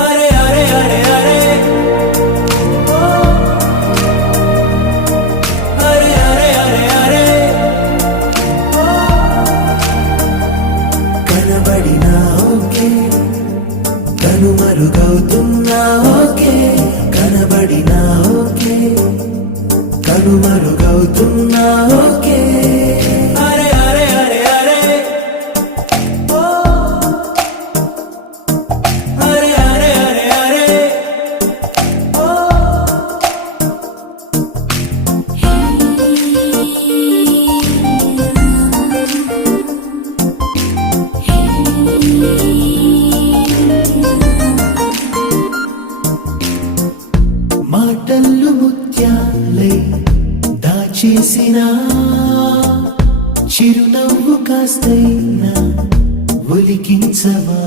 అరే అరే అరే అరే అరే అరే అరే అరే కనబడినా ఓకే కనుమరుగవుతున్నా ఓకే కనబడినా ఓకే కనుమరుగవుతున్నా ఓకే అరే అరే అరే అరే అరే అరే అరే అరే మాటల్లు ముత్యాలై దాచేసిన చిరునవ్వు కాస్తైనా ఒలికించవా.